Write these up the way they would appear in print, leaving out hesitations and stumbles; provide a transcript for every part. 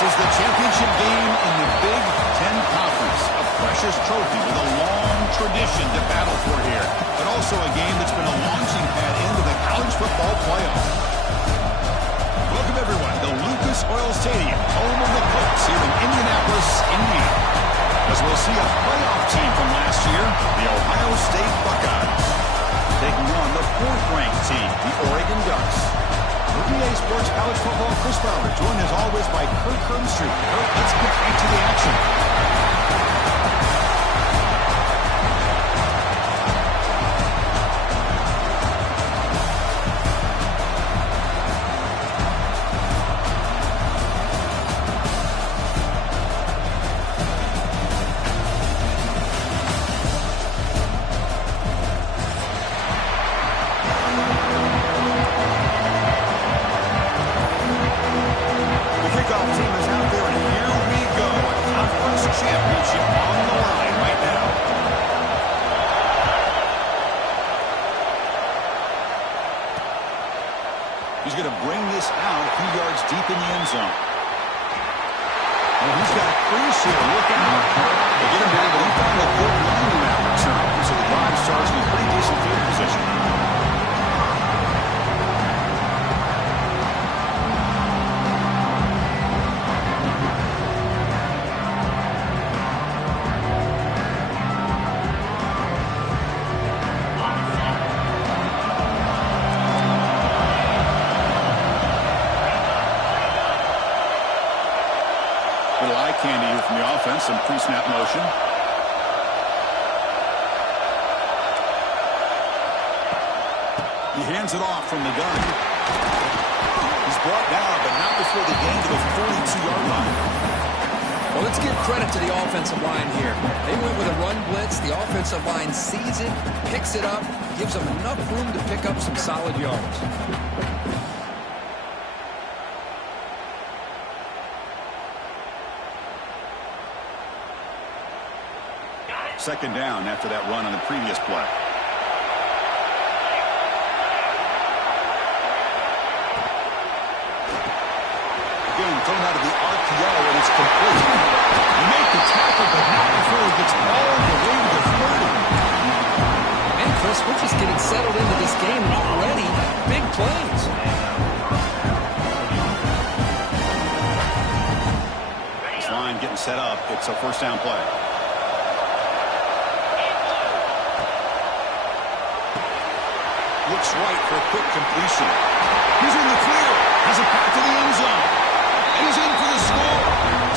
is the championship game in the Big Ten Conference. A precious trophy with a long tradition to battle for here, but also a game that's been a launching pad into the college football playoff. Welcome, everyone, to Lucas Oil Stadium, home of the Colts here in Indianapolis, Indiana. As we'll see a playoff team from last year, the Ohio State Buckeyes, taking on the fourth-ranked team, the Oregon Ducks. For EA Sports College Football, Chris Bauer, joined as always by Kurt Kirkstreet. Kurt, let's get right to the action. Championship on the line right now. He's going to bring this out a few yards deep in the end zone. And he's got a crease here. Look out. They get him down, but he found a good line in that return. So the drive starts in pretty decent field position. Little eye candy here from the offense, some pre-snap motion. He hands it off from the gun. He's brought down, but not before the gain to the 42-yard line. Well, let's give credit to the offensive line here. They went with a run blitz. The offensive line sees it, picks it up, gives them enough room to pick up some solid yards. Second down after that run on the previous play. Again, thrown out of the RPO, and it's complete. He made the tackle, but not before he gets all the way to the 30. And Chris, we're just getting settled into this game, and already big plays. This line getting set up. It's a first down play. Looks right for a quick completion. He's in the clear. Has a path to the end zone. And he's in for the score.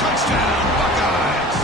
Touchdown, Buckeyes.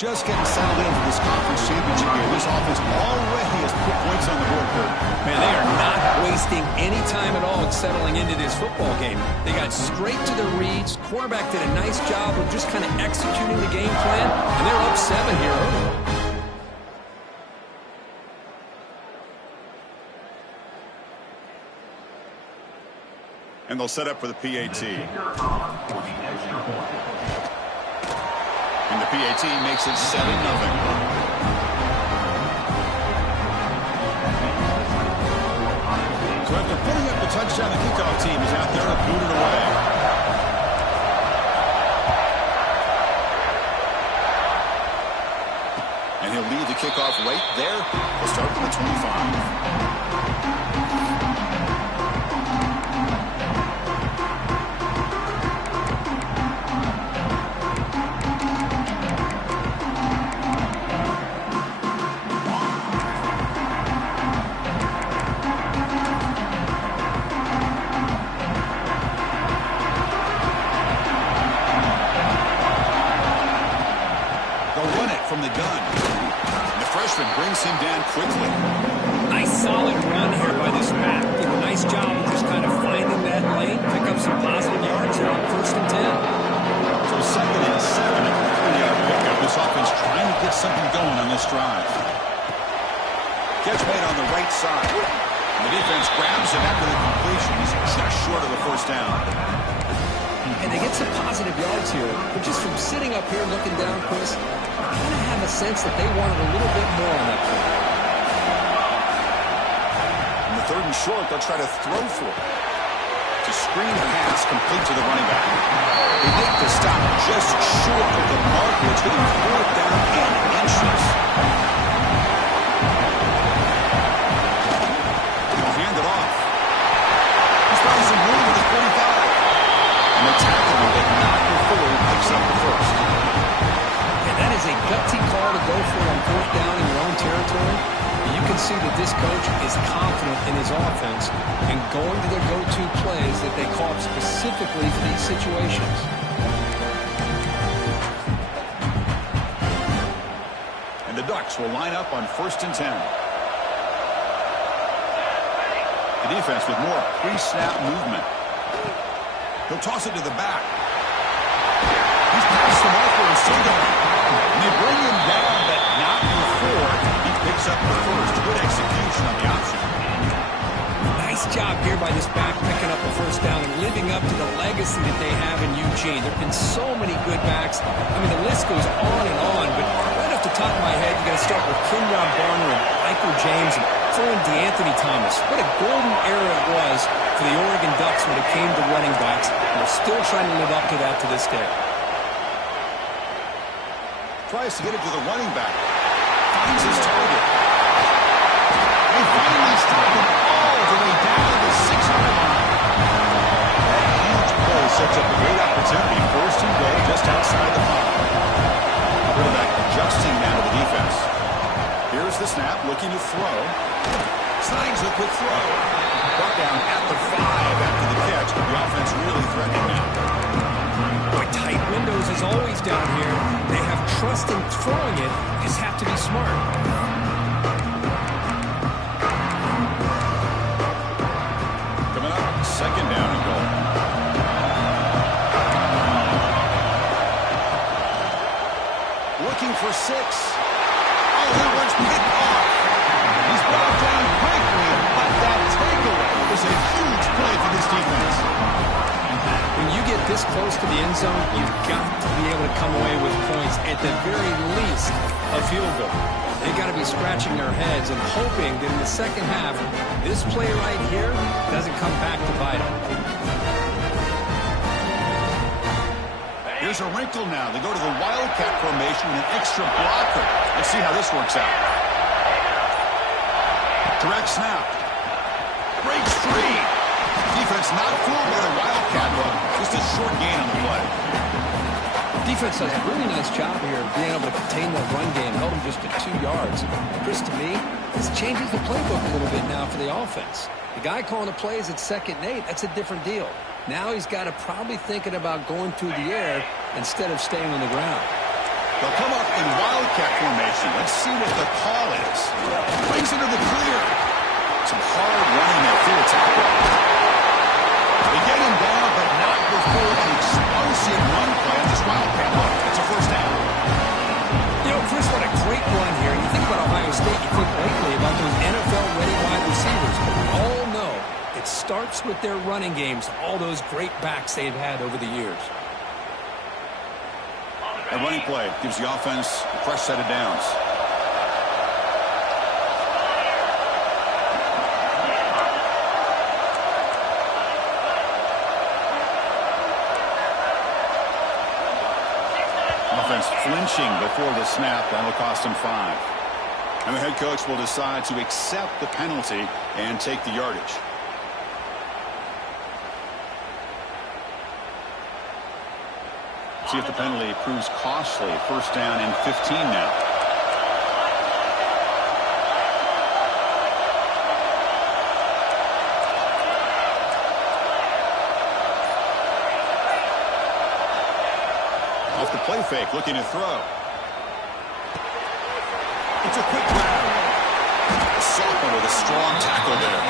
Just getting settled into this conference championship game. This offense already has put points on the board for them. Man, they are not wasting any time at all in settling into this football game. They got straight to their reads. Quarterback did a nice job of just kind of executing the game plan, and they're up 7 here early. And they'll set up for the PAT. And the PAT makes it 7-0. So after putting up the touchdown, the kickoff team is out there to boot it away. And he'll lead the kickoff right there. We'll start from the 25. From the gun. And the freshman brings him down quickly. Nice solid run here by this back. Did a nice job of just kind of finding that lane, pick up some positive yards here on 1st and 10. So 2nd and 7. A 3-yard pickup. This offense trying to get something going on this drive. Catch made on the right side. And the defense grabs him after the completion. He's just short of the 1st down. And they get some positive yards here, but just from sitting up here looking down, Chris, I kind of have a sense that they wanted a little bit more on that play. In the 3rd and short, they'll try to throw for it. To screen pass complete to the running back. They make the stop just short of the mark, which hitting 4th down in inches. They'll hand it off. He's found some room at the 45. And the tackle but not before he picks up the 1st. And that is a gutsy call to go for on 4th down in your own territory. And you can see that this coach is confident in his offense and going to their go-to plays that they call up specifically for these situations. And the Ducks will line up on 1st and 10. The defense with more pre-snap movement. He'll toss it to the back. He's passed the marker and still going. And they bring him down, but not before he picks up the 1st. Good execution on the option. Nice job here by this back picking up the 1st down and living up to the legacy that they have in Eugene. There have been so many good backs. I mean, the list goes on and on, but right off the top of my head, you got to start with Kenyon Barner and Michael James and throw in DeAnthony Thomas. What a golden era it was for the Oregon Ducks when it came to running backs. We're still trying to live up to that to this day. Tries to get it to the running back. Finds his target. They finally stop him all the way down to the 6-yard line. That huge play sets up a great opportunity. 1st and goal just outside the 5. Quarterback adjusting now to the defense. Here's the snap, looking to throw. Snags a quick throw. Brought down at the 5 after the catch. The offense really threatening now. Boy, tight windows as always down here. They have trust in throwing it. Just have to be smart. Coming up, 2nd down and goal. Looking for 6. Oh, that one's picked off. He's brought down quickly, but that takeaway was a huge play for this defense. When you get this close to the end zone, you've got to be able to come away with points, at the very least, a field goal. They've got to be scratching their heads and hoping that in the 2nd half, this play right here doesn't come back to bite them. Here's a wrinkle now. They go to the Wildcat formation with an extra blocker. Let's see how this works out. Direct snap. Breaks free. Defense not fooled by the Wildcat run. Just a short gain on the play. Defense does a really nice job here of being able to contain that run game, held them just at 2 yards. Chris, to me, this changes the playbook a little bit now for the offense. The guy calling the plays at 2nd and 8, that's a different deal. Now he's got to probably thinking about going through the air instead of staying on the ground. They'll come up in wildcat formation. Let's see what the call is. Brings into the clear. Some hard running there through a tackle. They get him down, but not before an explosive run play on this wildcat look. It's a first down. You know, Chris, what a great run here. You think about Ohio State, you think lately about those NFL-ready wide receivers, but we all know it starts with their running games, all those great backs they've had over the years. A running play gives the offense a fresh set of downs. Offense flinching before the snap. That'll cost him 5. And the head coach will decide to accept the penalty and take the yardage. See if the penalty proves costly. First down and 15 now. Off the play fake, looking to throw. It's a quick grab. Sophomore with a strong tackle there.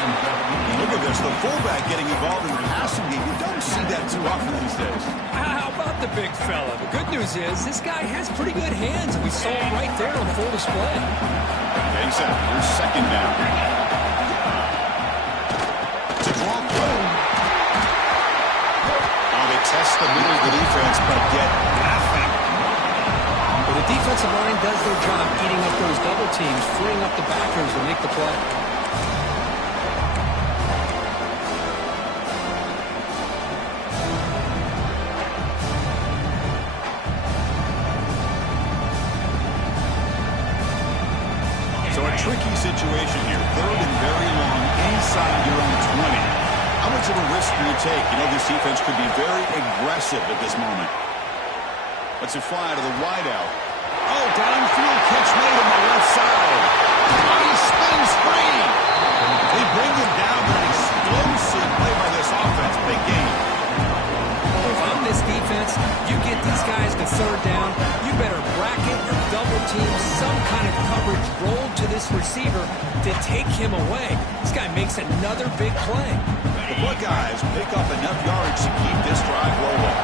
Look at this, the fullback getting involved in the passing game. You don't see that too often these days. How about the big fella? The good news is this guy has pretty good hands. We saw him right there on full display. Getting set. Here's second down. It's a draw play. Now they test the middle of the defense, but get nothing. Well, the defensive line does their job eating up those double teams, freeing up the backers to make the play. So a tricky situation here. Third and very long inside your own 20. How much of a risk do you take? You know, this defense could be very aggressive at this moment. Let's it fly to the wideout. Oh, downfield catch made on the left side. Oh, he spins free. They bring him down with an explosive play by this offense. Big game. If I'm this defense, you get these guys to third down, you better bracket or double team some kind of coverage rolled to this receiver to take him away. This guy makes another big play. The Buckeyes pick up enough yards to keep this drive rolling.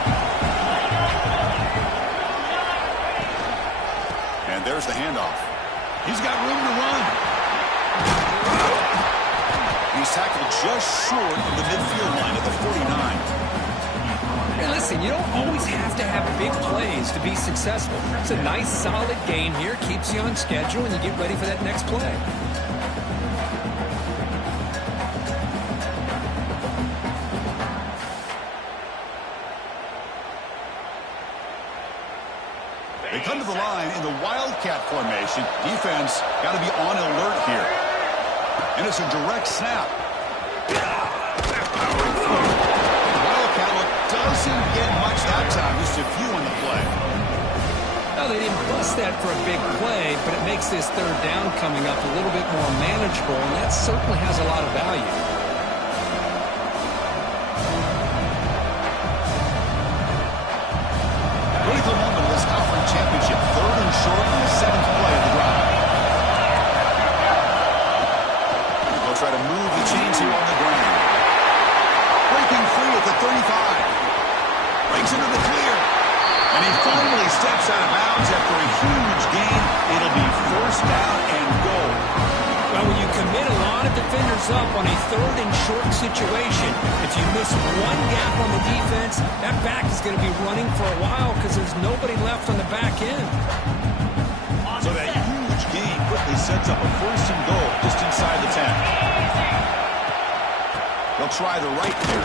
And there's the handoff. He's got room to run. He's tackled just short of the midfield line at the 49. Hey, listen, you don't always have to have big plays to be successful. It's a nice, solid game here, keeps you on schedule, and you get ready for that next play. They come to the line in the wildcat formation. Defense got to be on alert here. And it's a direct snap. Doesn't get much that time, just a few on the play. Well, they didn't bust that for a big play, but it makes this third down coming up a little bit more manageable, and that certainly has a lot of value. Critical moment of this conference championship. Third and short on the 7th play of the drive. They'll try to move the chains here on the ground. Breaking free at the 35. Breaks into the clear. And he finally steps out of bounds after a huge gain. It'll be first down and goal. Well, when you commit a lot of defenders up on a third and short situation, if you miss one gap on the defense, that back is going to be running for a while because there's nobody left on the back end. So that huge gain quickly sets up a first and goal just inside the 10. They'll try the right here.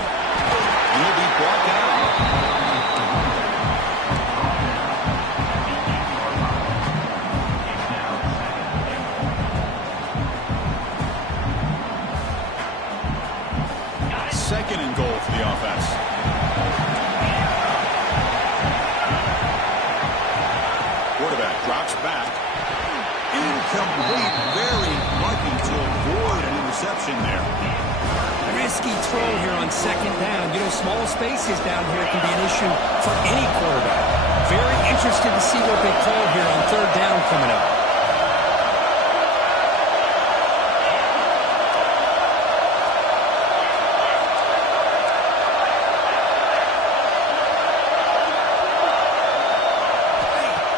And he'll be brought down. Second and goal for the offense. Quarterback drops back. Incomplete. Very lucky to avoid an interception there. Risky throw here on second down. You know, small spaces down here can be an issue for any quarterback. Very interested to see what they call here on third down coming up.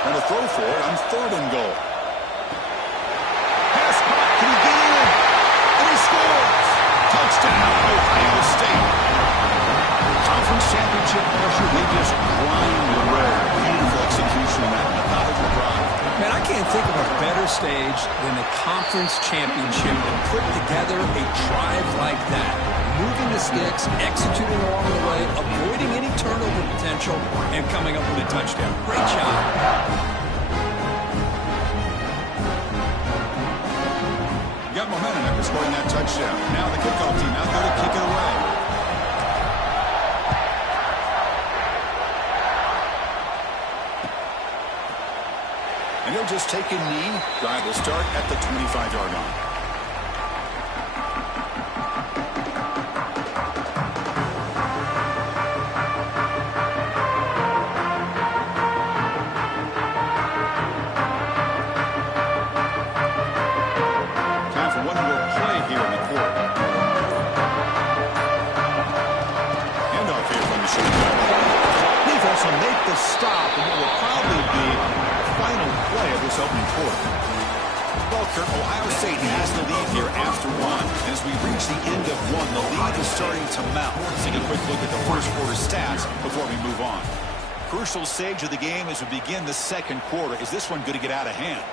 And a throw for it on third and goal. Pass caught. Can he get in? And he scores. Touchdown, Ohio State. Conference championship pressure, they just grind away. Beautiful execution on that methodical drive. Man, I can't think of a better stage than the conference championship to put together a drive like that. Moving the sticks, executing along the way, avoiding any turnover potential, and coming up with a touchdown. Great job. Got momentum after scoring that touchdown. Now the kickoff team out there to kick it away. And he'll just take a knee. Drive will start at the 25-yard line. Time for one more play here in the quarter. Handoff here from the shotgun. Defense will make the stop, and it will probably be final play of this opening quarter. Well, Kurt, Ohio State has the lead here after one. As we reach the end of one, the lead is starting to mount. Let's take a quick look at the first quarter stats before we move on. Crucial stage of the game as we begin the second quarter. Is this one going to get out of hand?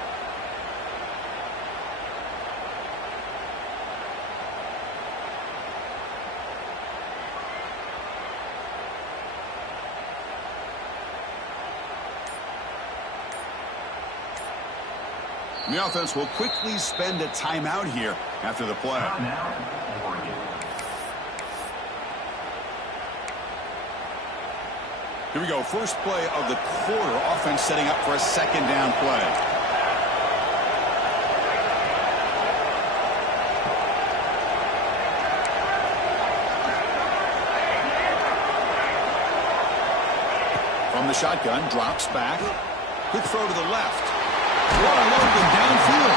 The offense will quickly spend a timeout here after the play. Here we go. First play of the quarter. Offense setting up for a second down play. From the shotgun, drops back. Quick throw to the left. Unload them downfield.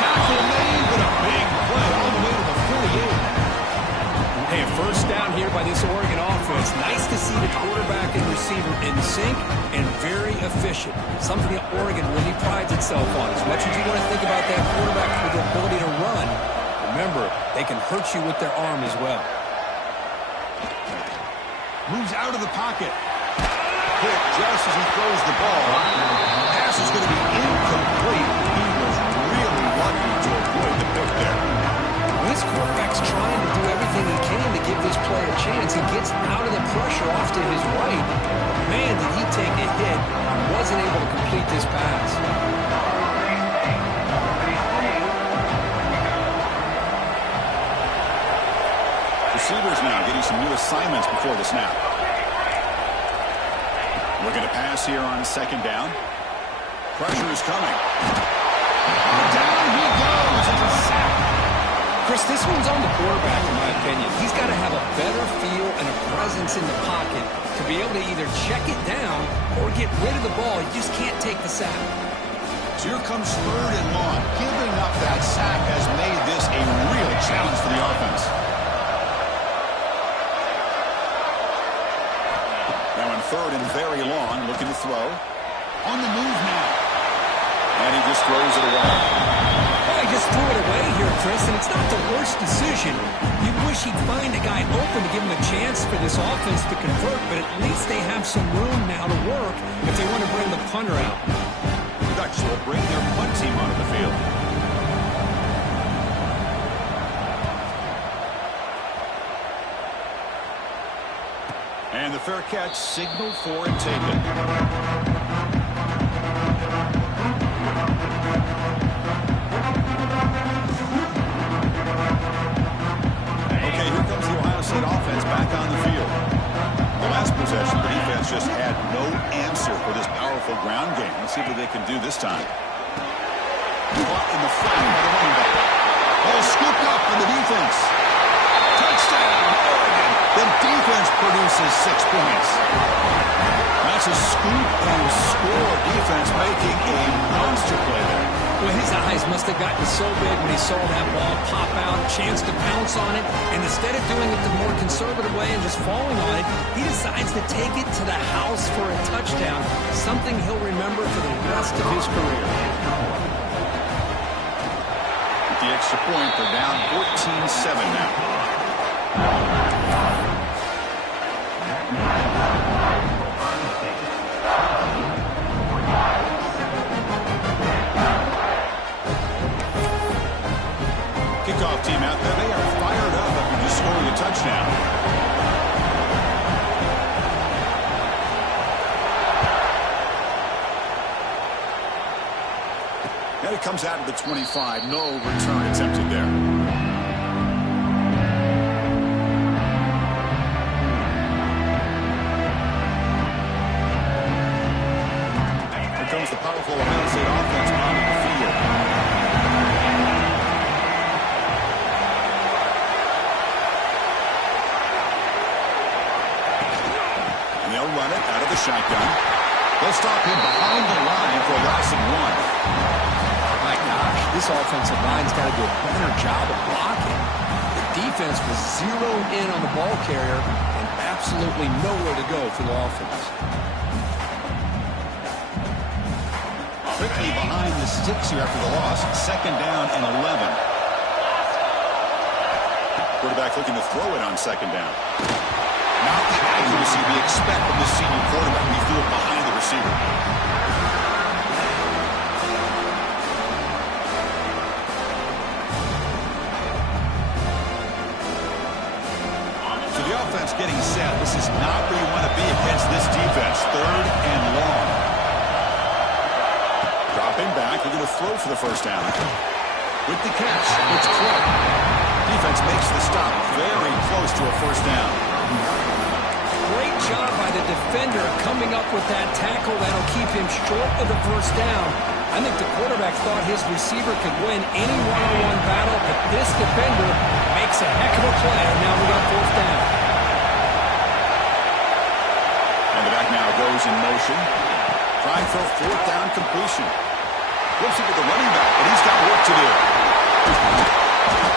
Tackle made, but a big play all the way to the 48. Hey, first down here by this Oregon offense. Nice to see the quarterback and receiver in sync and very efficient. Something that Oregon really prides itself on. As much as you want to think about that quarterback with the ability to run, remember, they can hurt you with their arm as well. Moves out of the pocket. Hit just as he throws the ball. Pass is going to be incomplete. He was really lucky to avoid the pick there. Well, this quarterback's trying to do everything he can to give this player a chance. He gets out of the pressure off to his right. Man, did he take a hit. Wasn't able to complete this pass. Receivers now getting some new assignments before the snap. Looking to pass here on second down. Pressure is coming. Down he goes. It's a sack. Chris, this one's on the quarterback, in my opinion. He's got to have a better feel and a presence in the pocket to be able to either check it down or get rid of the ball. You just can't take the sack. So here comes third and long. Giving up that sack has made this a real challenge for the offense. Now in third and very long, looking to throw. On the move now. And he just throws it away. Well, he just threw it away here, Chris, and it's not the worst decision. You wish he'd find a guy open to give him a chance for this offense to convert, but at least they have some room now to work if they want to bring the punter out. The Dutch will bring their punt team onto the field. And the fair catch signaled for and taken. Okay, here comes the Ohio State offense back on the field. The last possession, the defense just had no answer for this powerful ground game. Let's see what they can do this time. Caught in the flat by the running back. Ball scooped up in the defense. Touchdown, Oregon. The defense produces 6 points. Now That's a scoop and score. Defense making a monster play there. Well, his eyes must have gotten so big when he saw that ball pop out, chance to pounce on it, and instead of doing it the more conservative way and just falling on it, he decides to take it to the house for a touchdown, something he'll remember for the rest of his career. With the extra point, they're down 14-7 now. Kickoff team out there, they are fired up after just scoring a touchdown. And it comes out of the 25. No return attempted there. Here comes the powerful Ohio State offense on the field. They'll run it out of the shotgun. They'll stop him behind the line for a loss of 1. My gosh, this offensive line's got to do a better job of blocking. The defense was zeroed in on the ball carrier and absolutely nowhere to go for the offense. Quickly behind the sticks here after the loss. 2nd down and 11. Quarterback looking to throw it on 2nd down. Not the accuracy we expect from the senior quarterback. He threw it behind the receiver. So the offense getting set. This is not where you want to be against this defense. 3rd and long. Dropping back. We're going to throw for the 1st down. With the catch, it's Clark. Defense makes the stop. Very close to a 1st down. Great job by the defender coming up with that tackle that'll keep him short of the 1st down. I think the quarterback thought his receiver could win any one-on-one battle, but this defender makes a heck of a play, and now we got 4th down. And the back now goes in motion. Trying for a 4th down completion. Flips it to the running back, but he's got work to do.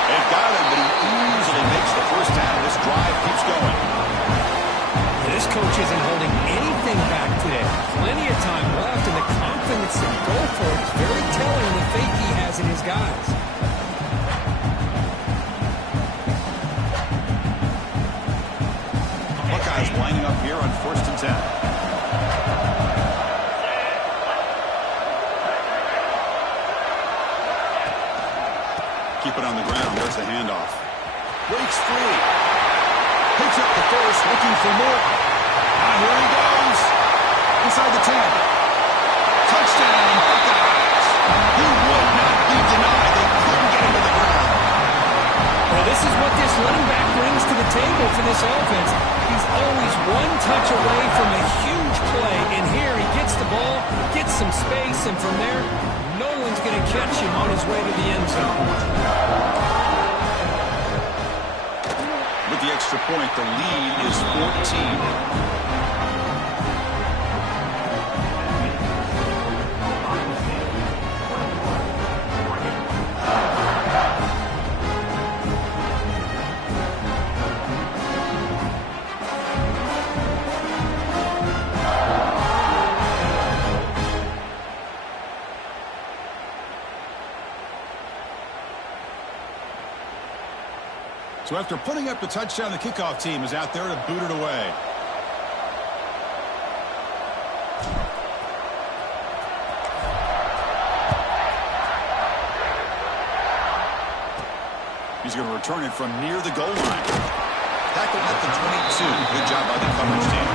They've got him, but he easily makes the 1st down. This drive keeps going. This coach isn't holding anything back today. Plenty of time left, and the confidence to go for it is very telling the faith he has in his guys. Buckeyes lining up here on 1st and 10. Keep it on the ground. There's the handoff. Breaks free. Picks up the 1st, looking for more. Now here he goes. Inside the 10. Touchdown, Buckeyes. He would not be denied. They couldn't get him to the ground. Well, this is what this running back brings to the table for this offense. He's always one touch away from a huge play, and here he gets the ball, gets some space, and from there, no one's going to catch him on his way to the end zone. With the extra point, the lead is 14. So after putting up the touchdown, the kickoff team is out there to boot it away. He's going to return it from near the goal line. Tackled at the 22. Good job by the coverage team.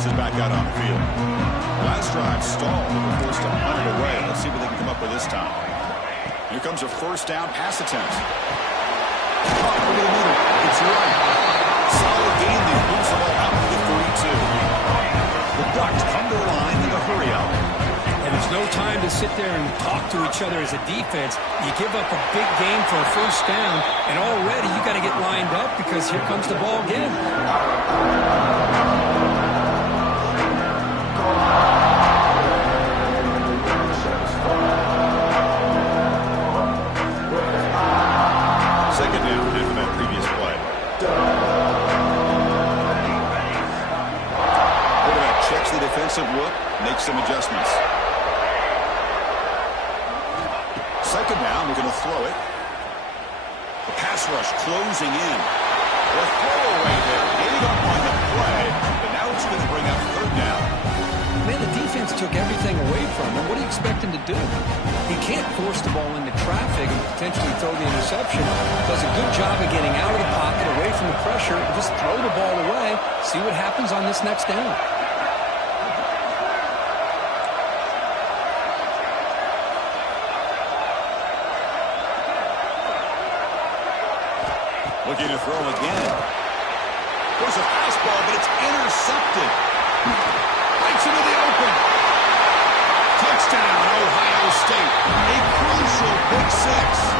Is back out on the field. Last drive stalled and were forced to punt it away. Let's see what they can come up with this time. Here comes a 1st down pass attempt. Oh, over the middle. It's right. Solid gain there. Moves the ball out to the 32. The Ducks come to the line in a hurry up. And it's no time to sit there and talk to each other as a defense. You give up a big game for a first down, and already you got to get lined up because here comes the ball again. Second down after that previous play. Quarterback checks the defensive look, makes some adjustments. Second down, we're going to throw it. The pass rush closing in. The throwaway there, getting up on the play, but now it's going to bring up third down. Man, the defense took everything away from him. What do you expect him to do? He can't force the ball into traffic and potentially throw the interception. Does a good job of getting out of the pocket, away from the pressure, and just throw the ball away. See what happens on this next down. Looking to throw again. There's a fastball, but it's intercepted. Right into the open. Touchdown, Ohio State. A crucial pick six.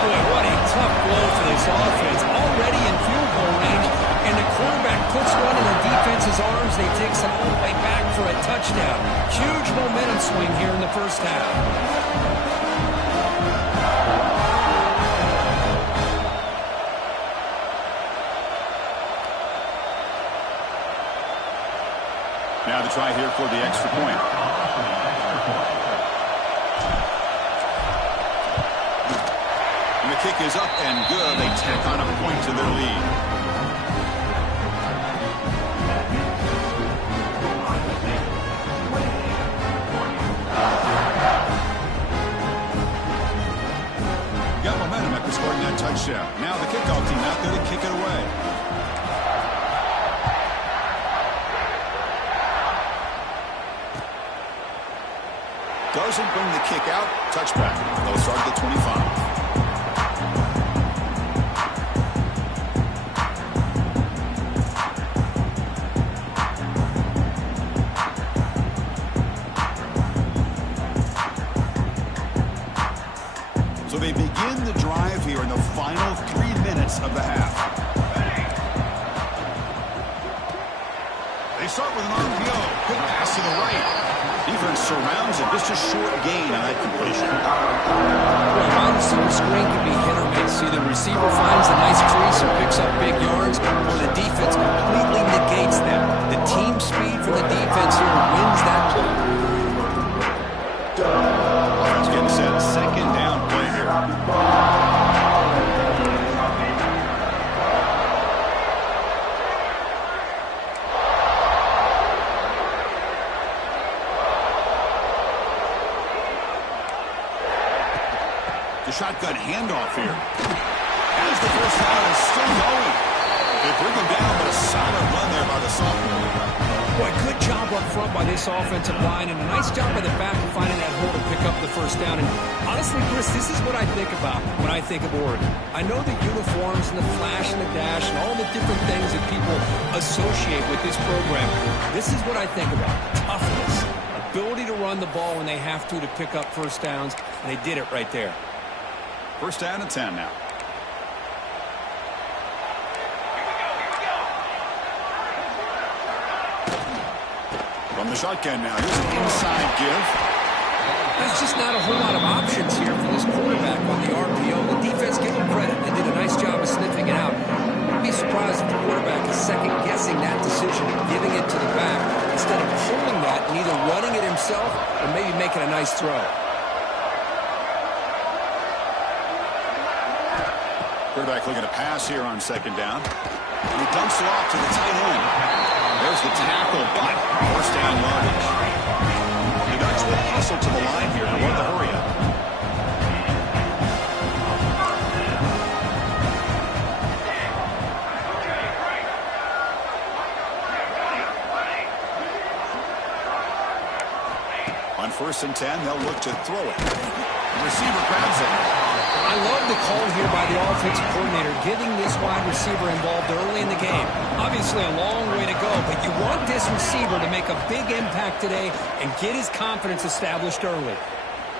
Boy, what a tough blow for this offense. Already in field goal range, and the quarterback puts one in the defense's arms. They take some all the way back for a touchdown. Huge momentum swing here in the first half. Now to try here for the extra point. And the kick is up and good. They tack on a point to their lead. Got momentum after scoring that touchdown. Now the kickoff team out there to kick it away. Doesn't bring the kick out. Touchback. They'll start at the 25. So they begin the drive here in the final 3 minutes of the half. They start with an RPO. Good pass to the right. Defense surrounds it. Just a short gain on that completion. Well, wide receiver screen can be hit or miss. Either the receiver finds a nice crease or picks up big yards, or the defense completely negates them. The team speed from the defense here wins that play. Offense getting set. Second down play here. The shotgun handoff here. As the first down is still going. They bring him down, but a solid run there by the sophomore. Boy, good job up front by this offensive line, and a nice job by the back of finding that hole to pick up the first down. And honestly, Chris, this is what I think about when I think of Oregon. I know the uniforms and the flash and the dash and all the different things that people associate with this program. This is what I think about. Toughness, ability to run the ball when they have to pick up first downs, and they did it right there. First down and 10 now. From the shotgun now. Here's an inside give. There's just not a whole lot of options here for this quarterback on the RPO. The defense, give them credit. They did a nice job of sniffing it out. I'd be surprised if the quarterback is second-guessing that decision and giving it to the back instead of holding that and either running it himself or maybe making a nice throw. Quarterback looking to pass here on second down. And he dumps it off to the tight end. There's the tackle, but first down yardage. The Ducks will hustle to the line here and run the hurry up. On first and 10, they'll look to throw it. The receiver grabs it. I love the call here by the offensive coordinator, getting this wide receiver involved early in the game. Obviously a long way to go, but you want this this receiver to make a big impact today and get his confidence established early.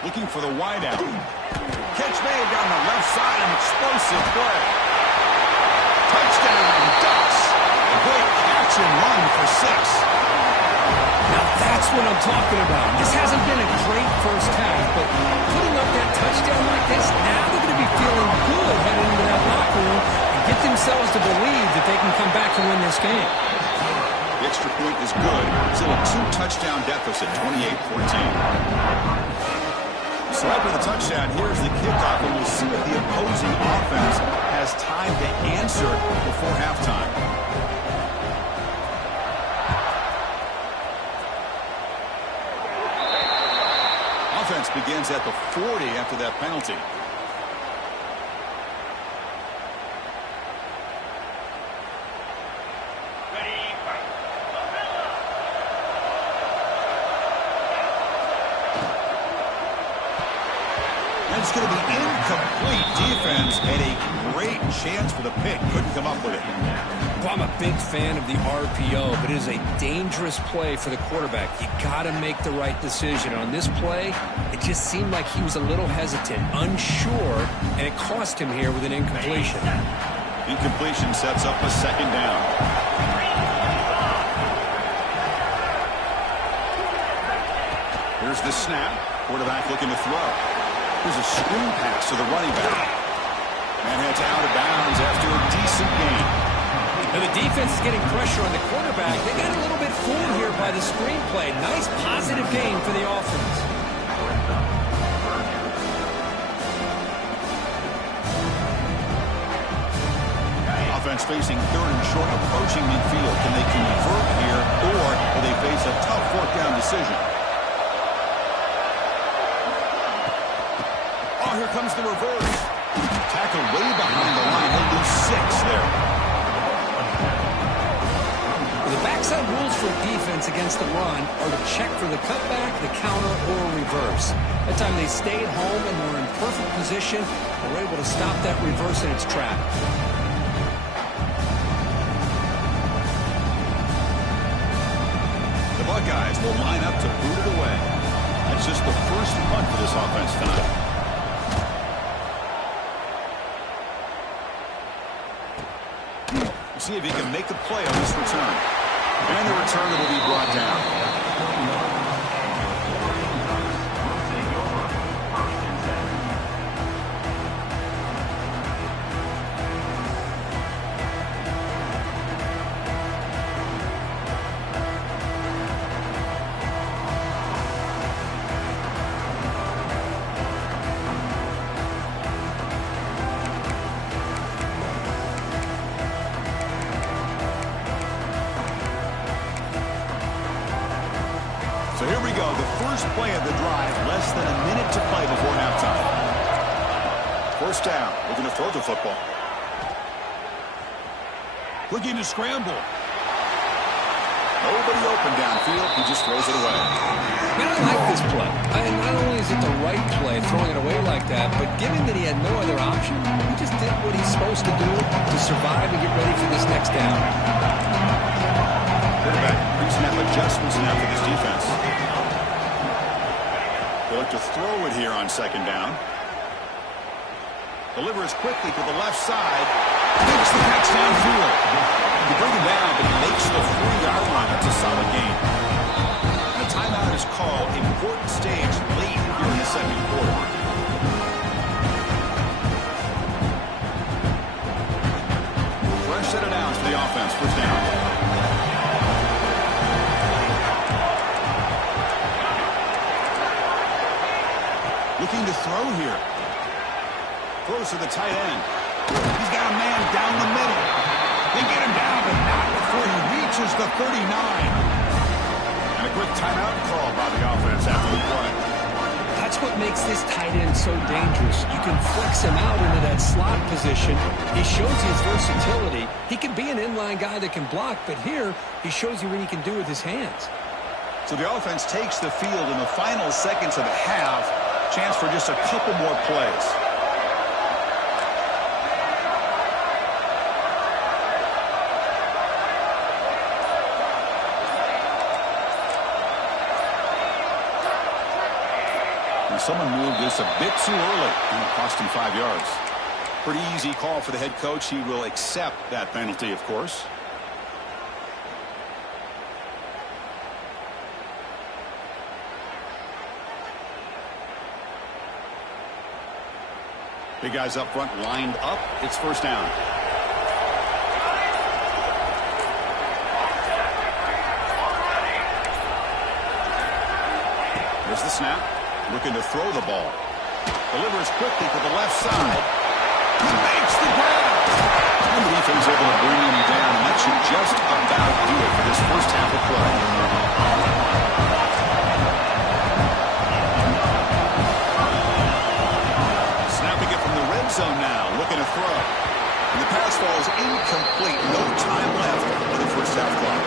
Looking for the wideout. Catch made down the left side, an explosive play. Touchdown, Ducks. A great catch and run for 6. Now that's what I'm talking about. This hasn't been a great first half, but putting up that touchdown like this, now they're going to be feeling good heading into that locker room and get themselves to believe that they can come back and win this game. The extra point is good. Still a 2-touchdown deficit, 28-14. So after the touchdown, here's the kickoff, and we'll see if the opposing offense has time to answer before halftime. Offense begins at the 40 after that penalty. And it's going to be incomplete. Defense had a great chance for the pick. Couldn't come up with it. Well, I'm a big fan of the RPO, but it is a dangerous play for the quarterback. You got to make the right decision. On this play, it just seemed like he was a little hesitant, unsure, and it cost him here with an incompletion. Incompletion sets up a second down. Here's the snap. Quarterback looking to throw. Here's a screen pass to the running back. And heads out of bounds after a decent gain. Now the defense is getting pressure on the quarterback. They got a little bit fooled here by the screenplay. Nice positive gain for the offense. Offense facing third and short, approaching midfield. Can they convert here, or will they face a tough fourth down decision? Oh, here comes the reverse. Tackle way behind the line. He'll lose 6 there. The backside rules for defense against the run are to check for the cutback, the counter, or reverse. That time they stayed home and were in perfect position and were able to stop that reverse in its tracks. The Buckeyes will line up to boot it away. That's just the first punt for this offense tonight. See if he can make the play on this return. And the return will be brought down. So here we go, the first play of the drive, less than a minute to play before halftime. First down, looking to throw the football. Looking to scramble. Nobody open downfield, he just throws it away. Man, I like this play. And not only is it the right play, throwing it away like that, but given that he had no other option, he just did what he's supposed to do to survive and get ready for this next down. Quarterback, pre-snap adjustments now for this defense. They look to throw it here on second down. Delivers quickly to the left side. Makes the catch downfield. You bring him down, but he makes the 3-yard line. That's a solid gain. And a timeout is called. Important stage late here in the second quarter. Fresh set of downs for the offense. First down. Looking to throw here. Throws to the tight end. He's got a man down the middle. They get him down, but not before he reaches the 39. And a quick timeout call by the offense after the play. That's what makes this tight end so dangerous. You can flex him out into that slot position. He shows his versatility. He can be an inline guy that can block, but here he shows you what he can do with his hands. So the offense takes the field in the final seconds of the half. Chance for just a couple more plays. Someone moved this a bit too early, and it cost him 5 yards. Pretty easy call for the head coach. He will accept that penalty, of course. Big guys up front lined up. It's first down. There's the snap. Looking to throw the ball. Delivers quickly to the left side. He makes the grab. And the defense able to bring him down. And that should just about do it for this first half of play. Snapping it from the red zone now. Looking to throw. And the pass falls incomplete. No time left in the first half clock.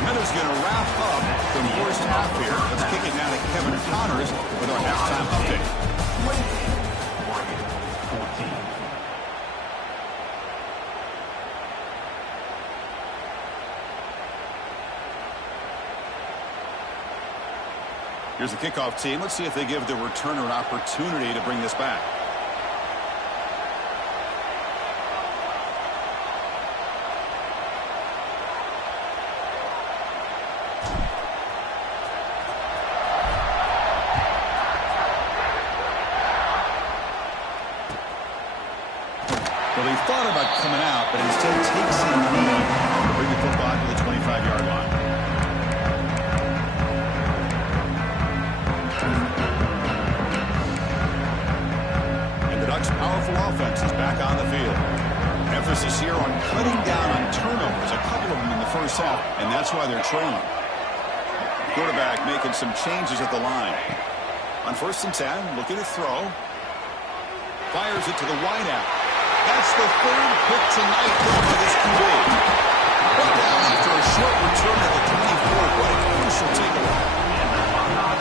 Minutes going to wrap up the first half here. Let's kick it now to Kevin Connors with our halftime update. Here's the kickoff team. Let's see if they give the returner an opportunity to bring this back. Well, he thought about coming out, but instead takes a knee to bring the football to the 25-yard line. And the Ducks' powerful offense is back on the field. Emphasis here on cutting down on turnovers, a couple of them in the first half, and that's why they're trailing. Quarterback making some changes at the line. On 1st and 10, looking to throw. Fires it to the wideout. That's the third pick tonight thrown by this QB. Put down after a short return at the 24. What a crucial takeaway.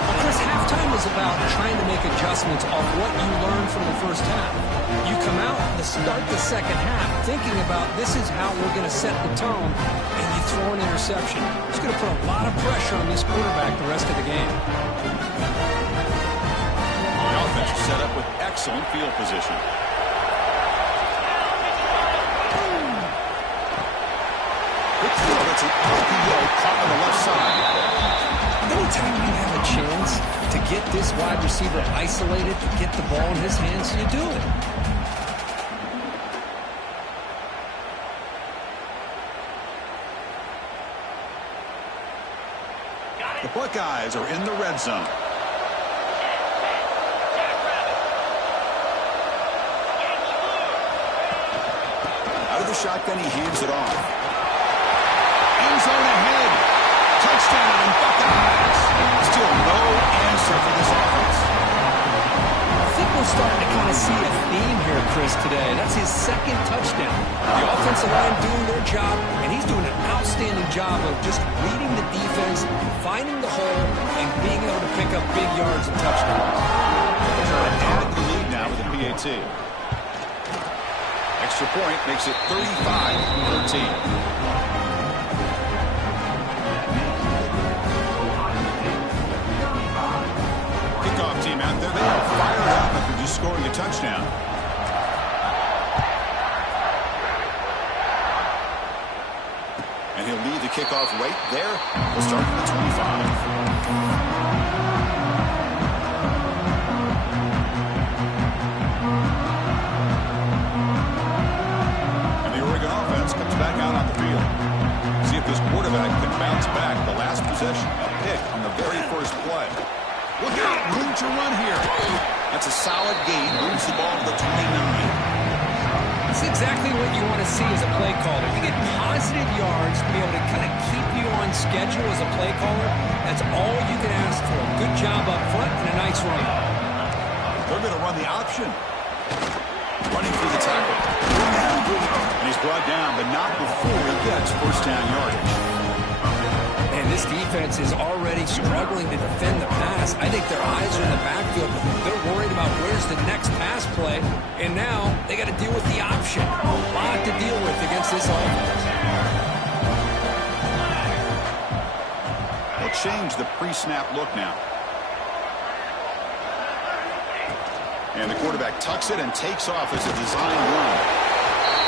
Well, Chris, halftime is about trying to make adjustments off what you learned from the first half. You come out to start the second half thinking about this is how we're going to set the tone, and you throw an interception. It's going to put a lot of pressure on this quarterback the rest of the game. The offense is set up with excellent field position. It's an RPO caught on the left side. Anytime you have a chance to get this wide receiver isolated, to get the ball in his hands, you do it. The Buckeyes are in the red zone. Out of the shotgun, he hands it off. End zone ahead. Touchdown, Buckeyes. Still no answer for this offense. I think we're starting to kind of see a theme here, Chris, today. That's his second touchdown. The offensive line doing their job, and he's doing an outstanding job of just reading the defense, finding the hole, and being able to pick up big yards and touchdowns. They're trying to add to the lead now with the PAT. Extra point makes it 35-13. Team out there, they are fired up after just scoring a touchdown. And he'll lead the kickoff right there. We'll start from the 25. And the Oregon offense comes back out on the field. See if this quarterback can bounce back. The last possession, a pick on the very first play. Look out, room to run here. That's a solid gain, moves the ball to the 29. That's exactly what you want to see as a play caller. You get positive yards to be able to kind of keep you on schedule as a play caller. That's all you can ask for. Good job up front and a nice run. They're going to run the option. Running through the tackle. And he's brought down, but not before he gets first down yardage. And this defense is already struggling to defend the pass. I think their eyes are in the backfield. They're worried about where's the next pass play. And now they got to deal with the option. A lot to deal with against this offense. They'll change the pre-snap look now. And the quarterback tucks it and takes off as a design run.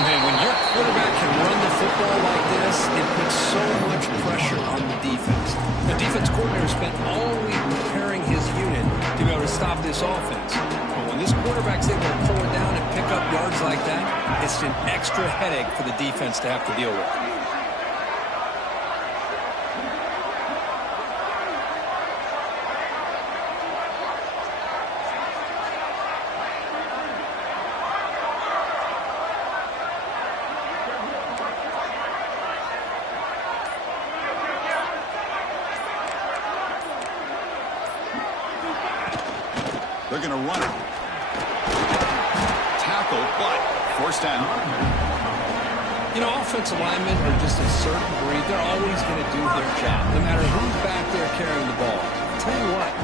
Man, when your quarterback can run the football like this, it puts so much pressure on the defense. The defense coordinator spent all week preparing his unit to be able to stop this offense. But when this quarterback's able to pull it down and pick up yards like that, it's an extra headache for the defense to have to deal with. They're going to run it. Tackle, but forced down. You know, offensive linemen are just a certain breed. They're always going to do their job, no matter who's back there carrying the ball. I'll tell you what,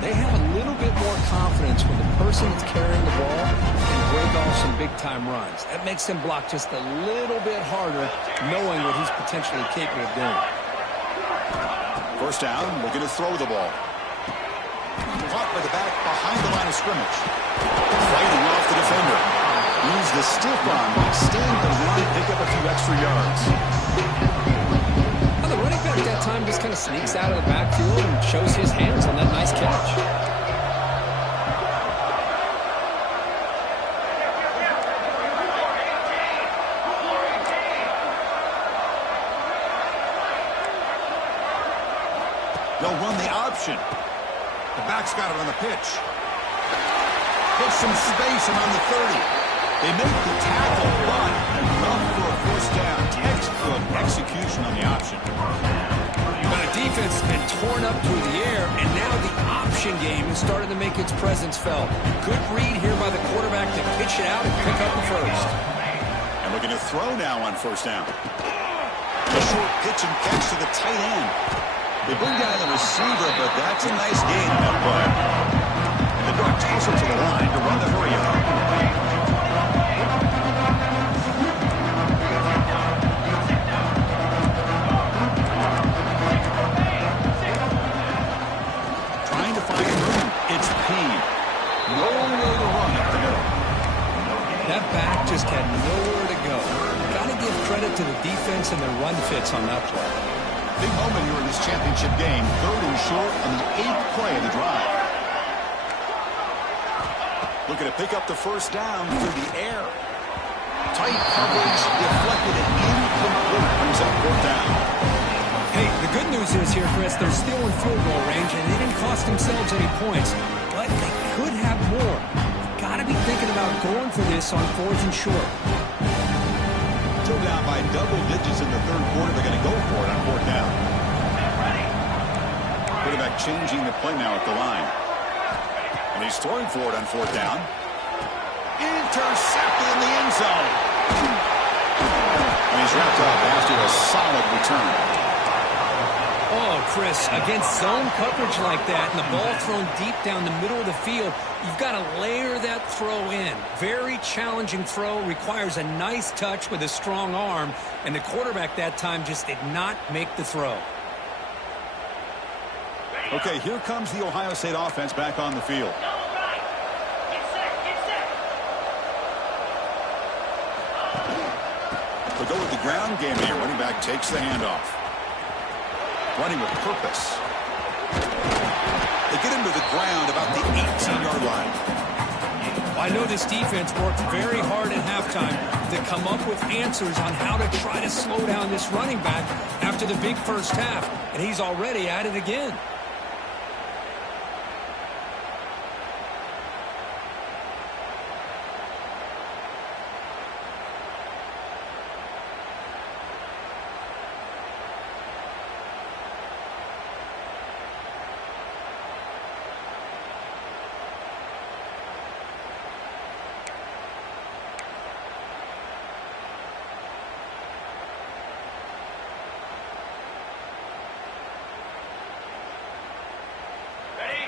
they have a little bit more confidence when the person that's carrying the ball can break off some big-time runs. That makes them block just a little bit harder, knowing what he's potentially capable of doing. First down, looking to throw the ball. Caught by the back behind the line of scrimmage. Fighting off the defender. Use the stiff arm to extend the run, pick up a few extra yards. Well, the running back that time just kind of sneaks out of the backfield and shows his hands on that nice catch. They'll run the option. The back's got it on the pitch. Put some space around the 30. They make the tackle, but enough for a first down. Textbook execution on the option. But the defense has been torn up through the air, and now the option game is starting to make its presence felt. Good read here by the quarterback to pitch it out and pick up the first. And looking to throw now on first down. A short pitch and catch to the tight end. They bring down the receiver, but that's a nice gain in that play. And the dog tosses it to the line to run the hurry-up. Trying to find room. It's Payne. Nowhere to run up the middle. That back just had nowhere to go. Got to give credit to the defense and their run fits on that play. Big moment here in this championship game. 3rd and short on the 8th play of the drive. Looking to pick up the first down through the air. Tight coverage, deflected and incomplete. Brings up 4th down. Hey, the good news is here, Chris, they're still in field goal range, and they didn't cost themselves any points. But they could have more. Got to be thinking about going for this on 4th and short. Still down by double digits in the 3rd quarter. They're going to go for it on 4th down. Quarterback changing the play now at the line. And he's throwing for it on 4th down. Intercepted in the end zone. And he's wrapped up after a solid return. Oh, Chris, against zone coverage like that and the ball thrown deep down the middle of the field, you've got to layer that throw in. Very challenging throw, requires a nice touch with a strong arm, and the quarterback that time just did not make the throw. Okay, here comes the Ohio State offense back on the field. We'll go with the ground game here. Running back takes the handoff. Running with purpose. They get him to the ground about the 18-yard line. I know this defense worked very hard at halftime to come up with answers on how to try to slow down this running back after the big first half, and he's already at it again.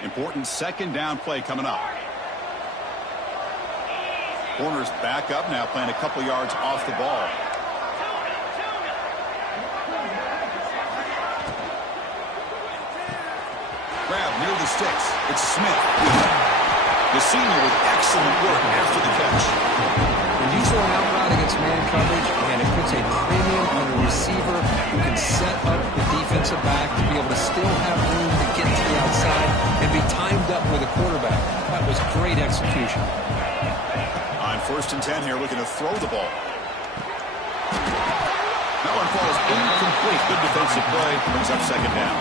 Important 2nd down play coming up. Corners back up now, playing a couple yards off the ball. Grab near the sticks. It's Smith. The senior with excellent work after the catch. When you throw an out route against man coverage, and it puts a premium on the receiver who can set up the defensive back to be able to still have room to get to the outside and be timed up with a quarterback. That was great execution. On 1st and 10 here, looking to throw the ball. That one falls incomplete. Good defensive play. Brings up 2nd down.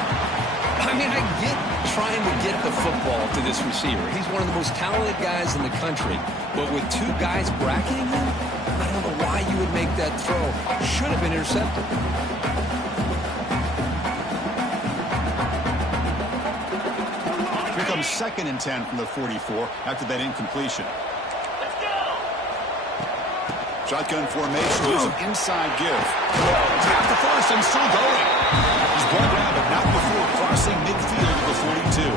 I mean, I get trying to get the football to this receiver. He's one of the most talented guys in the country. But with 2 guys bracketing him, I don't know why you would make that throw. Should have been intercepted. Here comes 2nd and 10 from the 44 after that incompletion. Shotgun formation with some inside give. Tap the first and still going. He's brought down, but not before crossing midfield at the 42.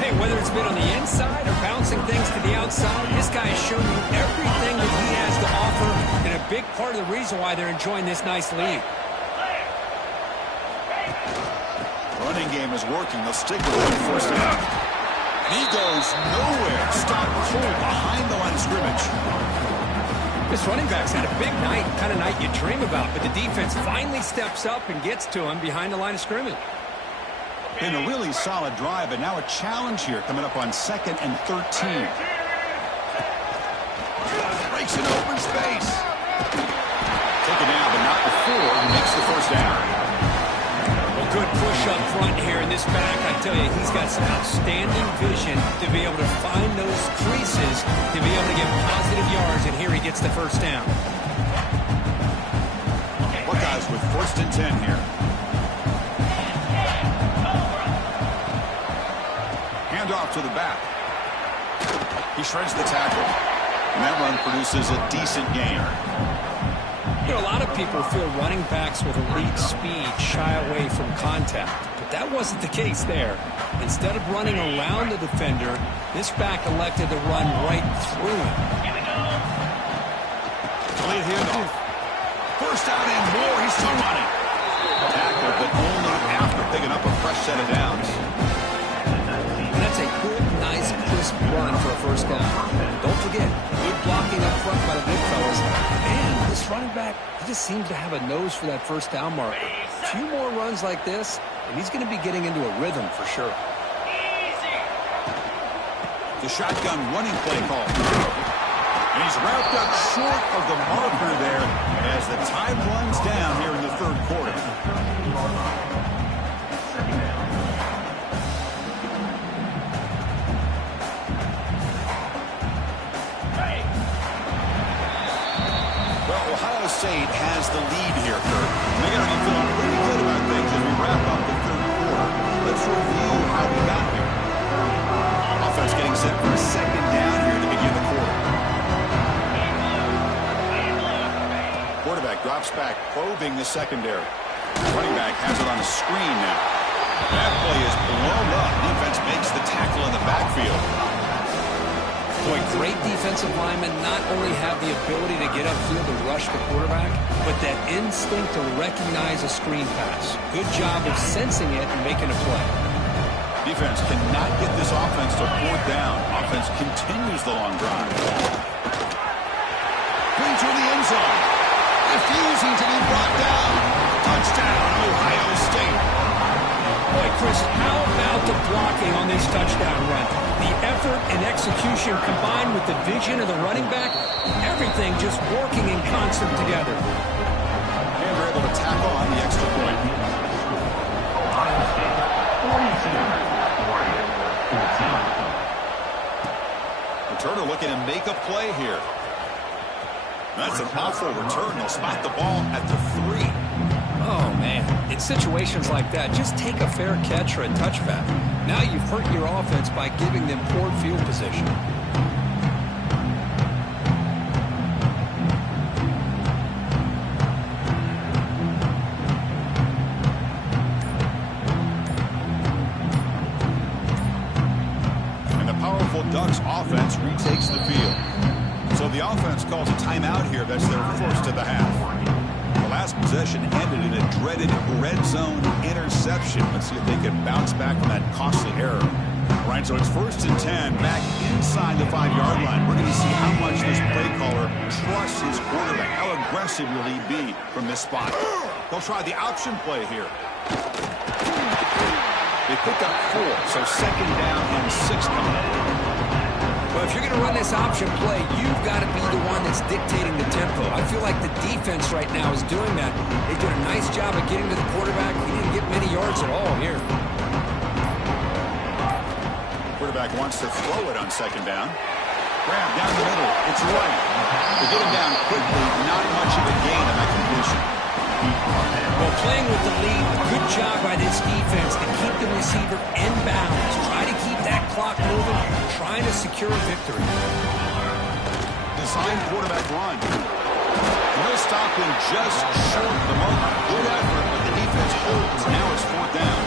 Hey, whether it's been on the inside or bouncing things to the outside, this guy has shown you everything that he has to offer, and a big part of the reason why they're enjoying this nice lead. Running game is working. They'll stick with it 1st down. He goes nowhere. Stop cold behind the line of scrimmage. This running back's had a big night, kind of night you dream about, but the defense finally steps up and gets to him behind the line of scrimmage. Been a really solid drive, and now a challenge here coming up on 2nd and 13. Breaks an open space. Taken down, but not before he makes the 1st down. Well, good push up front here in this back. I tell you, he's got some outstanding vision to be able to find those creases, to be able to get positive yards, and here he gets the 1st down. Buckeyes with 1st and 10 here. Handoff to the back. He shreds the tackle. And that run produces a decent gain. You know, a lot of people feel running backs with elite speed shy away from contact, but that wasn't the case there. Instead of running around the defender, this back elected to run right through him. Delayed handoff. 1st down and more. He's still running. Tackle, but only after picking up a fresh set of downs. And that's a good, nice, crisp run for a 1st down. Don't forget, good blocking up front by the big fellas. And this running back, he just seems to have a nose for that 1st down marker. A few more runs like this, and he's going to be getting into a rhythm for sure. The shotgun running play call. And he's wrapped up short of the marker there as the time runs down here in the 3rd quarter. Well, Ohio State has the lead here, Kurt. They're going to be feeling pretty good about things as we wrap up the 3rd quarter. Let's review how we got here. Offense getting set for a 2nd down here to begin the quarter. Quarterback drops back, probing the secondary. Running back has it on a screen now. That play is blown up. Defense makes the tackle in the backfield. Boy, great defensive linemen not only have the ability to get upfield and rush the quarterback, but that instinct to recognize a screen pass. Good job of sensing it and making a play. Defense cannot get this offense to 4th down. Offense continues the long drive. Clean through the end zone. Refusing to be brought down. Touchdown, Ohio State. Boy, Chris, how about the blocking on this touchdown run? The effort and execution combined with the vision of the running back, everything just working in concert together. And they're able to tack on the extra point. Returner looking to make a play here. That's an awful return. They'll spot the ball at the 3. Oh, man. In situations like that, just take a fair catch or a touchback. Now you've hurt your offense by giving them poor field position. And the powerful Ducks offense retakes the field. So the offense calls a timeout here. That's their 1st of the half. The last possession ended in a dreaded red zone interception. Let's see if they can bounce back from that costly error. All right, so it's 1st and 10, back inside the 5-yard line. We're going to see how much this play caller trusts his quarterback. How aggressive will he be from this spot? They'll try the option play here. They pick up 4, so 2nd down and 6 coming up. Well, if you're going to run this option play, you've got to be the one that's dictating the tempo. I feel like the defense right now is doing that. They did a nice job of getting to the quarterback. He didn't get many yards at all here. Quarterback wants to throw it on 2nd down. Grab down the middle. It's right. They get him down quickly. Not much of a gain on that completion. Well, playing with the lead, good job by this defense to keep the receiver in bounds. Try to keep that clock moving, trying to secure a victory. Design quarterback run. No stopping just short of the mark. Good effort, but the defense holds. Now it's 4th down.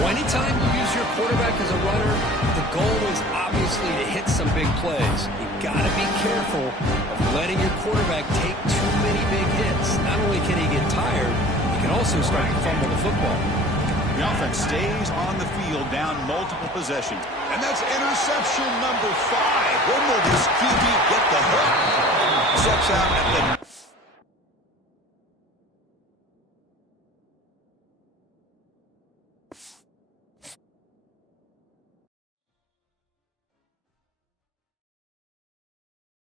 Well, anytime you use your quarterback as a runner, the goal is obviously to hit some big plays. You've got to be careful of letting your quarterback take too many big hits. Not only can he get tired, he can also start to fumble the football. The offense stays on the field down multiple possessions. And that's interception number 5. When will this QB get the hook? Steps out at the